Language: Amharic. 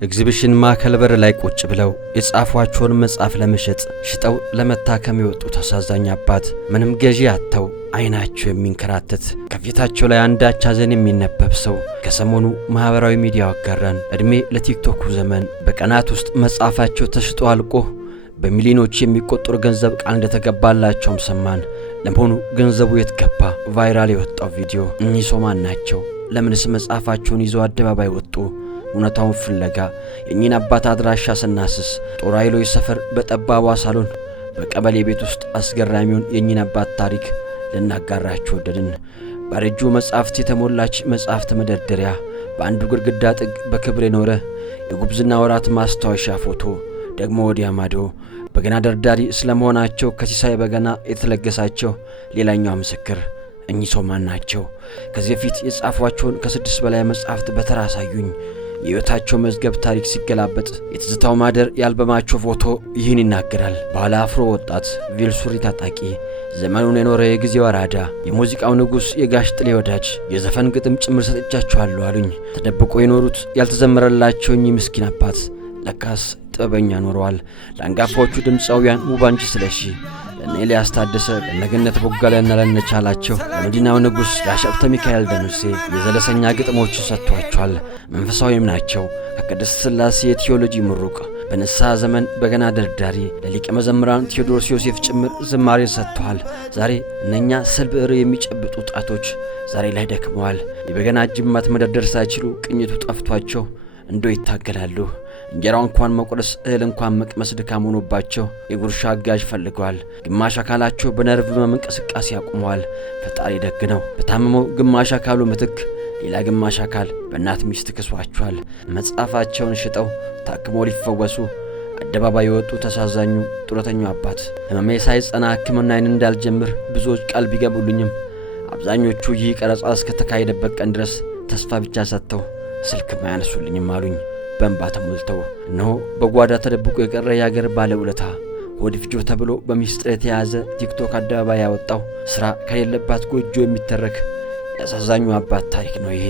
ኤግዚቢሽን ማዕከል በር ላይ ቁጭ ብለው የጻፏቸውን መጽሐፍ ለመሸጥ ሽጠው ለመታከም የወጡት አሳዛኝ አባት ምንም ገዢ አጥተው አይናቸው የሚንከራተት ከፊታቸው ላይ አንዳች ሐዘን የሚነበብ ሰው ከሰሞኑ ማህበራዊ ሚዲያው አጋራን። እድሜ ለቲክቶኩ ዘመን በቀናት ውስጥ መጽሐፋቸው ተሽጦ አልቆ በሚሊዮኖች የሚቆጠር ገንዘብ ቃል እንደተገባላቸውም ሰማን። ለመሆኑ ገንዘቡ የት ገባ? ቫይራል የወጣው ቪዲዮ እኚህ ሰው ማን ናቸው? ለምንስ መጽሐፋቸውን ይዘው አደባባይ ወጡ? እውነታውን ፍለጋ የእኚህን አባት አድራሻ ስናስስ ጦር ኃይሎች ሰፈር በጠባቧ ሳሎን በቀበሌ ቤት ውስጥ አስገራሚውን የእኚህን አባት ታሪክ ልናጋራችሁ ወደድን። ባረጁ መጽሐፍት የተሞላች መጽሐፍት መደርደሪያ፣ በአንዱ ግድግዳ ጥግ በክብር የኖረ የጉብዝና ወራት ማስታወሻ ፎቶ፣ ደግሞ ወዲያ ማዶ በገና ደርዳሪ ስለመሆናቸው ከሲሳይ በገና የተለገሳቸው ሌላኛው ምስክር እኚህ ሰው ማን ናቸው? ከዚህ በፊት የጻፏቸውን ከ6 በላይ መጽሐፍት በተራ አሳዩኝ። የሕይወታቸው መዝገብ ታሪክ ሲገላበጥ የትዝታው ማደር የአልበማቸው ፎቶ ይህን ይናገራል። ባለ አፍሮ ወጣት ቬል ሱሪ ታጣቂ፣ ዘመኑን የኖረ የጊዜው አራዳ፣ የሙዚቃው ንጉሥ የጋሽ ጥሌ ወዳጅ፣ የዘፈን ግጥም ጭምር ሰጥቻቸዋለሁ አሉኝ። ተደብቆ የኖሩት ያልተዘመረላቸው እኚህ ምስኪን አባት ለካስ ጥበበኛ ኖረዋል። ለአንጋፋዎቹ ድምፃውያን ሙባንጂ ስለሺ፣ ለእነ ኤልያስ ታደሰ፣ ለነገነት ቦጋለና ለነቻላቸው፣ ለመዲናው ንጉሥ ለአሸብተ ሚካኤል ደምሴ የዘለሰኛ ግጥሞችን ሰጥቷቸዋል። መንፈሳዊም ናቸው። ከቅድስት ሥላሴ የቴዎሎጂ ምሩቅ፣ በንስሐ ዘመን በገና ደርዳሪ፣ ለሊቀ መዘምራን ቴዎድሮስ ዮሴፍ ጭምር ዝማሬን ሰጥተዋል። ዛሬ እነኛ ስል ብዕር የሚጨብጡ ጣቶች ዛሬ ላይ ደክመዋል። የበገና ጅማት መደርደር ሳይችሉ ቅኝቱ ጠፍቷቸው እንዶ ይታገላሉ። እንጀራው እንኳን መቁረስ እህል እንኳን መቅመስ ድካም ሆኖባቸው የጉርሻ አጋዥ ፈልገዋል። ግማሽ አካላቸው በነርቭ ህመም እንቅስቃሴ ያቁመዋል። ፈጣሪ ደግ ነው። በታመመው ግማሽ አካሉ ምትክ ሌላ ግማሽ አካል በእናት ሚስት ክሷቸዋል። መጽሐፋቸውን ሽጠው ታክሞ ሊፈወሱ አደባባይ የወጡ ተሳዛኙ ጡረተኛው አባት ህመሜ ሳይጸና ሕክምናዬን እንዳልጀምር ብዙዎች ቃል ቢገቡልኝም አብዛኞቹ ይህ ቀረጻ እስከተካሄደበት ቀን ድረስ ተስፋ ብቻ ሰጥተው ስልክም አያነሱልኝም አሉኝ በእንባ ተሞልተው። እነሆ በጓዳ ተደብቆ የቀረ የአገር ባለውለታ ሆድ ፍጆ ተብሎ በሚስጥር የተያዘ ቲክቶክ አደባባይ ያወጣው ሥራ ከሌለባት ጎጆ የሚተረክ ያሳዛኙ አባት ታሪክ ነው ይሄ።